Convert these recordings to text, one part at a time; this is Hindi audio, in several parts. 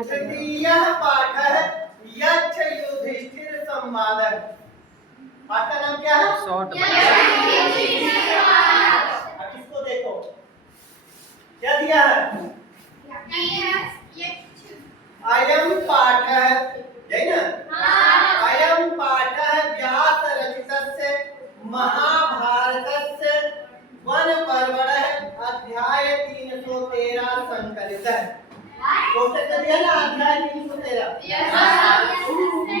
तृतीयः पाठः यच्च युधिष्ठिर संवादः। पाठ का नाम क्या है? अब इसको देखो क्या दिया है। अयम पाठः, यही ना? अयम पाठः व्यास रचितस्य महाभारतस्य वन पर्वणः अध्याय 313 संकलितः। कोष्टक कर दिया ना, अध्याय 313।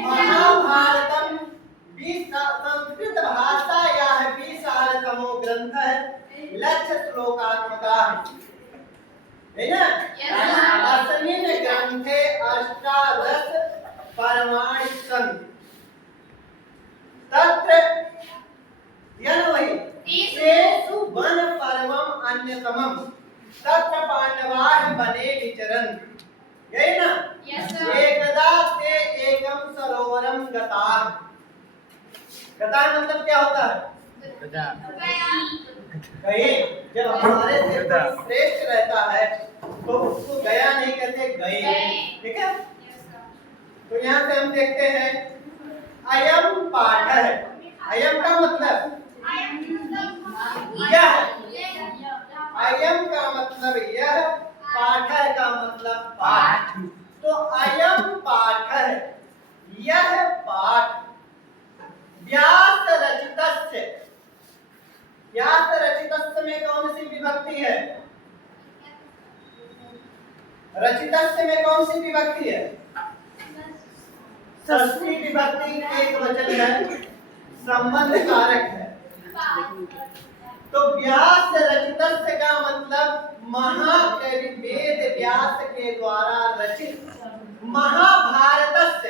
महाभारतम संस्कृत भाषायाः विशालतमो ग्रंथः लक्ष्य श्लोकात्मकः है ना। अस्मिन् ग्रन्थे अष्टादश पर्वाणि सन्ति। तत्र तेषु वन पर्वम् अन्यतमम्। तत्र पांडवाः वने विचरन्ति। यही ना? एकदा ते एकं सरोवरं गताः। गताः मतलब क्या होता है? गए। जब हमारे से श्रेष्ठ रहता है तो उसको गया नहीं कहते, गए। ठीक है? तो यहाँ पे हम देखते हैं अयम पाठ है। अयम का मतलब यह, अयम का मतलब यह, पाठ का मतलब पाठ। तो अयम पाठ है, यह पाठ व्यास रचितस्य। व्यास रचितस्य में कौन सी विभक्ति है? रचितस्य में कौन सी विभक्ति है? षष्ठी विभक्ति एक वचन है, संबंध कारक है। तो व्यास रचितस्य का मतलब महाकवि वेद व्यास के द्वारा रचित महाभारतस्य।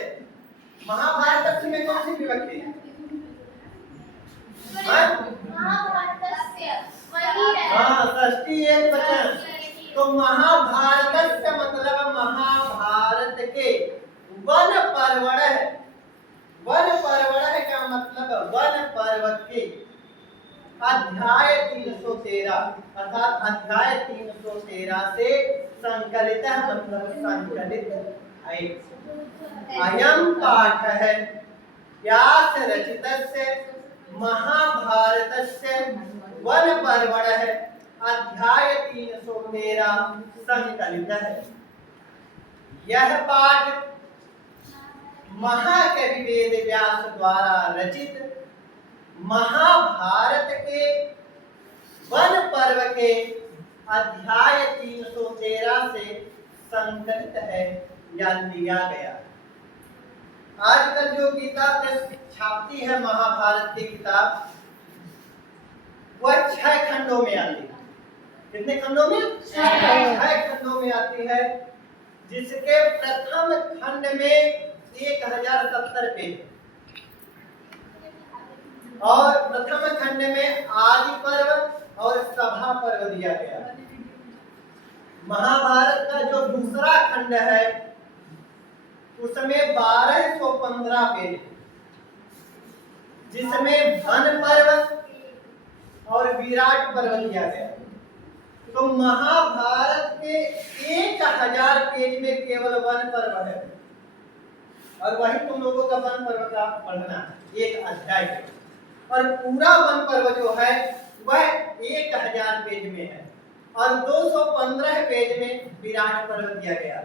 महाभारतस्य में कौन सी विभक्ति है? हाँ, षष्ठी एक वचन। तो महाभारतस्य मतलब महाभारत के वन पर्वणः। वन पर्वणः का मतलब वन पर्व के अध्याय 313 अर्थात अध्याय 313 से संकलित मतलब संकलित है। अयम पाठ है व्यास रचितस्य महाभारतस्य वन पर्वणः अध्याय 313 संकलित है। यह पाठ महाकवि वेद व्यास द्वारा रचित महाभारत के वन पर्व के अध्याय 313 से संकलित है या लिया गया। आजकल जो गीता प्रेस छापती है महाभारत की किताब, वह 6 खंडों में आती है। कितने खंडों में? 6 खंडों में आती है, जिसके प्रथम खंड में 1070 पेज और प्रथम खंड में आदि पर्व और सभा पर्व दिया गया। महाभारत का जो दूसरा खंड है उसमें 1215 पेज, जिसमें वन पर्व और विराट पर्व दिया गया। तो महाभारत के 1000 पेज में केवल वन पर्व है, और वही तुम लोगों का वन पर्व का पढ़ना है एक अध्याय के। और पूरा वन पर्व जो है वह 1000 पेज में है, और 215 पेज में विराट पर्व दिया गया।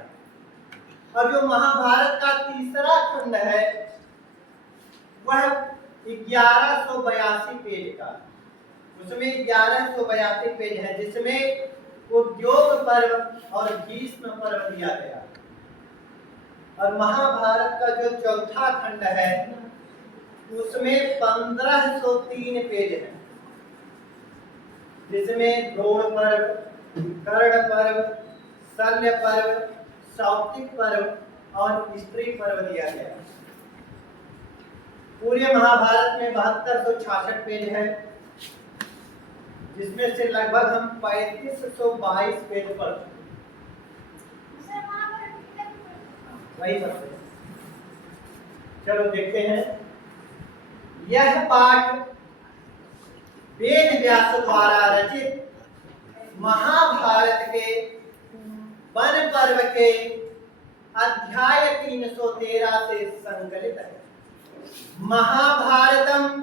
और जो महाभारत का तीसरा खंड है वह 1182 पेज का, उसमें 1182 पेज है, जिसमें उद्योग पर्व और भीष्म पर्व दिया गया। और महाभारत का जो चौथा खंड है उसमें 1503 पेज है, जिसमें द्रोण पर्व, कर्ण पर्व, शल्य पर्व, सौतिक पर्व और स्त्री पर्व दिया गया। पूरे महाभारत में 7266 पेज है, जिसमें से लगभग हम 3522 पेज पढ़ते हैं। वही पढ़ते हैं। चलो देखते हैं। यह पाठ वेद व्यास द्वारा रचित महाभारत के वन पर्व के अध्याय 313 से संकलित है। महाभारतम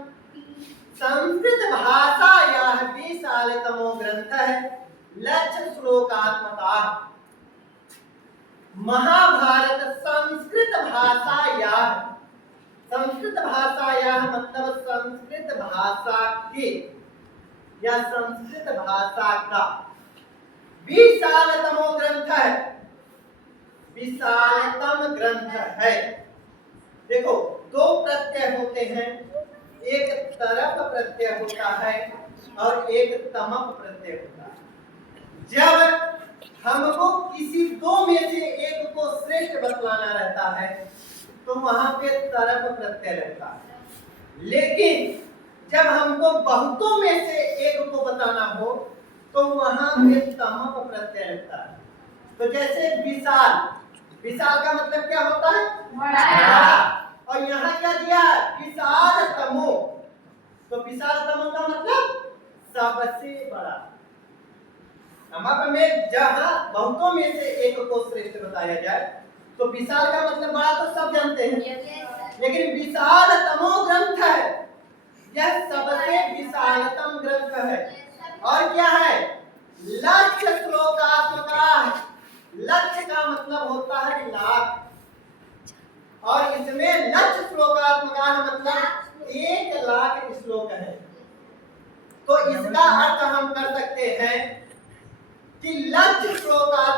संस्कृत भाषायाः विशालतमो ग्रंथ है, लक्ष्य श्लोकात्मका। महाभारत संस्कृत भाषायाः, संस्कृत भाषायाः मतलब संस्कृत भाषा के या संस्कृत भाषा का विशालतमो ग्रंथ है, विशालतम ग्रंथ है। देखो दो प्रत्यय होते हैं, एक तरफ प्रत्यय होता है और एक तमप प्रत्यय होता है। जब हमको किसी दो में से एक को श्रेष्ठ बतलाना रहता है तो वहां पे तरफ प्रत्यय रहता है, लेकिन जब हमको बहुतों में से एक को बताना हो तो वहां पे तमप प्रत्यय रहता है। तो जैसे विशाल, विशाल का मतलब क्या होता है? बड़ा। और यहाँ क्या दिया है? विशाल तमो। तो विशाल तमो का मतलब सबसे बड़ा। तमप में जहां बहुतों में से एक को श्रेष्ठ बताया जाए तो विशाल का मतलब बड़ा तो सब जानते हैं, लेकिन विशाल तमो ग्रंथ है, यह सबसे विशालतम ग्रंथ है। और क्या है? लक्ष्य श्लोकात्मका। लक्ष्य का मतलब होता है लाख, और इसमें लक्ष्य श्लोकात्मका मतलब 1,00,000 श्लोक है। तो इसका अर्थ हम कर सकते हैं कि लक्ष्य श्लोकात्मक